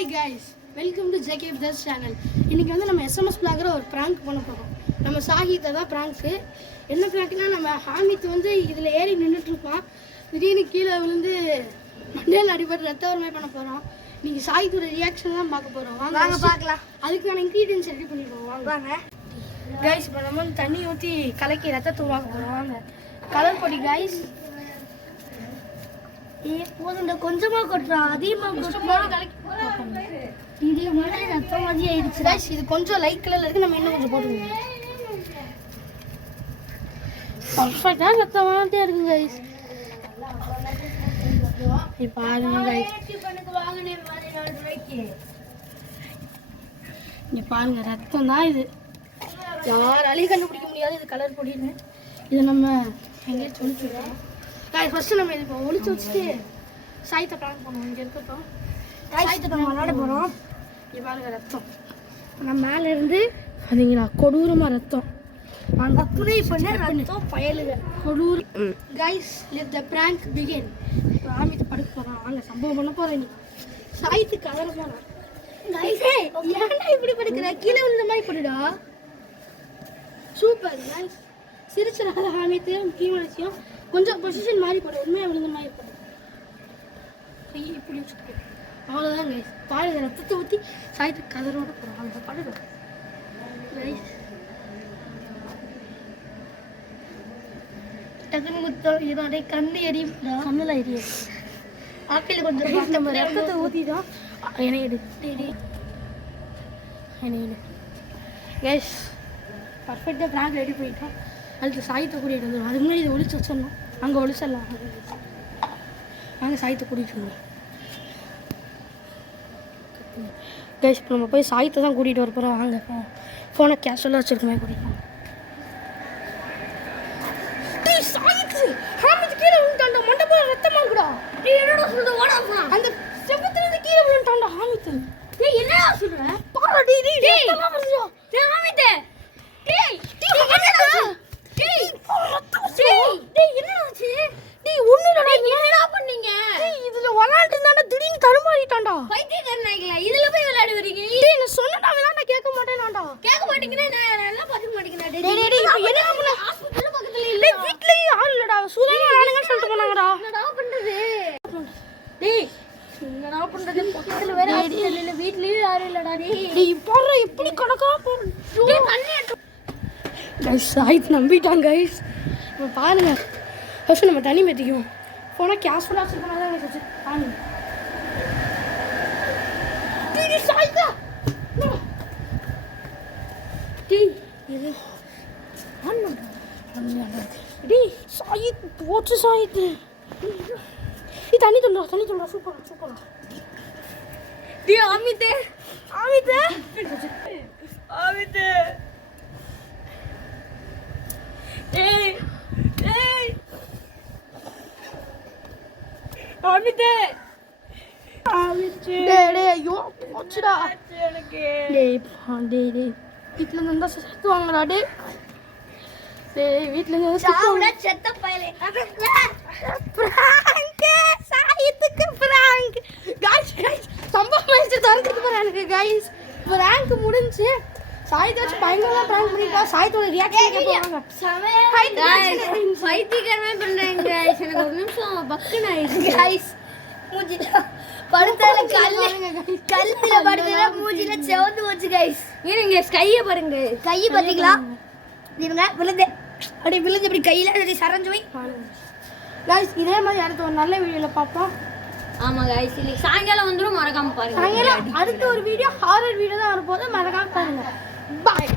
Hi guys, welcome to JK brothers channel. இன்றைக்கி வந்து நம்ம எஸ்எம்எஸ் பிளாகர ஒரு ப்ராங்க் பண்ண போகிறோம். நம்ம சாகித்தை தான் ப்ராங்க்கு. என்ன ப்ராங்க்னா, நம்ம ஹாமித் வந்து இதில் ஏறி நின்றுட்டுருப்பான். திடீர்னு கீழே விழுந்து மண்டையில் அடிபட்டு ரத்த வருமே பண்ண போகிறோம். நீங்கள் சாகித்தோட ரியாக்ஷன் தான் பார்க்க போகிறோம். வாங்க பார்க்கலாம். அதுக்கான இன்க்ரீடியன்ஸ் ரெடி பண்ணிடுவோம். வாங்க கைஸ், இப்போ நம்ம வந்து தண்ணி ஊற்றி கலக்கி ரத்தத்தை உருவாக்க போகிறோம். வாங்க. கலர் பொடி கைஸ். போதும், கொஞ்சமாக கொட்டுறா, அதிகமாக கலக்கி இதே மாதிரி ரத்தம் மாதிரி ஆயிடுச்சு கைஸ். இது கொஞ்சம் லைட் கலர்ல இருக்கு, நம்ம இன்னும் கொஞ்சம் போட்டுக்கோங்க. பர்ஃபெக்டாக ரத்தம் மாதிரியா இருக்கு கைஸ். இப்போ பாருங்க கைஸ், இங்கே பாருங்க ரத்தம் தான் இது. யாராலையும் கண்டுபிடிக்க முடியாது இது கலர் பொடின்னு. இதை நம்ம எங்கேயாச்சும் ஒழிச்சு விடுறோம். ஃபர்ஸ்ட் நம்ம இது இப்போ ஒழிச்சு வச்சுட்டு சாயத்தை பிளான் பண்ணுவோம். இங்கே இருக்கட்டும், சாயத்தை நம்ம விளாட போகிறோம். இங்கே பாருங்க ரத்தம் நம்ம மேலே இருந்து பார்த்தீங்களா, கொடூரமாக ரத்தம். அந்த துணை பண்ண ரத்தம் பயலுக கொடூர். Guys, let the prank begin. இப்போ ஆமித்து படுக்க போகிறோம். வாங்க, சம்பவம் பண்ண போகிறேன். நீ சாயத்து கலர போகிறோம். கைஸே, ஏன்னா இப்படி படுக்கிற? கீழே விழுந்த மாதிரி படுடா. Super guys. சிரிச்சிடாத ஆமித்து. முக்கியமான விஷயம், கொஞ்சம் பொசிஷன் மாதிரி போடு. உண்மையாக விழுந்த மாதிரி போடு. இப்படி வச்சுக்கோ. அவ்வளோதான் கைஸ். பாருங்க, ரத்தத்தை ஊற்றி சாயத்து கலரோட போகிறோம். அந்த படுடும் கைஸ். டக்குன்னு குத்தம் இதோட கண்ணு எரியும். கண்ணில் எரியும். ஆப்பிள் கொஞ்சம் நம்ம ரத்தத்தை ஊற்றிதான் எடு கைஸ். பர்ஃபெக்டாக பிராங்க் ரெடி பண்ணிட்டோம். அதுக்கு சாயத்தை கூட்டிகிட்டு வந்துடும். அதுக்கு முன்னாடி இதை ஒழிச்சு வச்சிடணும். அங்கே ஒழிச்சிடலாம். அங்கே சாயத்தை கூட்டிகிட்டு வந்துடும் கைஸ். இப்போ நம்ம போய் சாயத்தை தான் கூட்டிகிட்டு வர போகிறோம். வாங்க, ஃபோனை கேஷுவலாக வச்சுருக்கோமே கூட்டிகிட்டு சாயத்து. ஹாமித் கீழே விழுந்துட்டான்டா. மண்டபம் ரத்தமாக இருக்குடா. என்னடா சொல்ற? ஓடாமா அந்த செவத்துலேருந்து கீழே விழுந்துட்டான்டா ஹாமித். என்னடா சொல்ற? பாரு டி டி ரத்தமாக வருது. ஹாமித் டேய் என்னடா? டேய் ரத்தம் வருது. டேய் என்னடாச்சு? டேய் ஒண்ணும் இல்லடா. என்னடா பண்ணீங்க? டேய் இதுல விளையாடிட்டு இருந்தானே, திடீர்னு தடுமாறிட்டான்டா. பைத்தியக்காரனாயிங்களா? இதுல போய் விளையாட வரீங்க? டேய் நான் சொன்னடா, விளையாட கேட்க மாட்டேனாடா. கேட்க மாட்டீங்கனா நான் எல்லாம் பாத்துக்க மாட்டீங்கடா. டேய் டேய் என்ன பண்ண? ஹாஸ்பிடல்ல பக்கத்துல இல்ல. டேய் வீட்லயே யாரும் இல்லடா. சுதமா விளையாடுங்கன்னு சொல்லிட்டு போனாங்கடா. என்னடா பண்றது? டேய் என்னடா பண்றது? பக்கத்துல வேற ஹாஸ்பிடல் இல்ல, வீட்லயே யாரும் இல்லடா. டேய் பாரு எப்படி கடக்கா போற. டேய் தண்ணி எடுத்து கைஸ். சாயித் நம்பிட்டாங்க கைஸ். இப்போ பாருங்க, ஃபர்ஸ்ட் நம்ம தண்ணி மேத்திக்குவோம். ஃபோனை கேஷுவலாக வச்சுருக்கோம். தான் வச்சு பாருங்க. டேய் சாயித்தா டேய் இது டேய் சாயித் போச்சு. சாயித்து தண்ணி தொண்டா சூப்பரா. டேய் ஆமித்தே டேய் ஐயோ போச்சுடா. வீட்டுல இருந்து செத்து வாங்கடா. வீட்டுல இருந்து செத்த பயலே. சம்பவம் திறந்துட்டு போறானுங்க கைஸ். பிராங்க் முடிஞ்சு சாயத்தை வச்சு பயங்கரமா பிராங்க் பண்ணிட்டா. சாயத்தோட ரியாக்ஷன் கேட்பாங்க. பைத்தியக்காரமே பண்றாங்க கைஸ். எனக்கு ஒரு நிமிஷம் பக்குன்னு ஆயிடுச்சு கைஸ். மூஞ்சில படுத்தால கல்லுல படுத்தா மூஞ்சில செவந்து போச்சு கைஸ். இருங்க கையை பாருங்க. கையை பாத்தீங்களா? இருங்க விழுந்து அப்படியே விழுந்து இப்படி கையில அப்படி சரஞ்சு போய் கைஸ். இதே மாதிரி அடுத்த ஒரு நல்ல வீடியோல பார்ப்போம். ஆமா கைஸ், இன்னைக்கு சாயங்காலம் வந்துடும். மறக்காம பாருங்க. சாயங்காலம் அடுத்த ஒரு வீடியோ ஹாரர் வீடியோ தான் வரப்போகுது. மறக்காம பாருங்க. பாய்.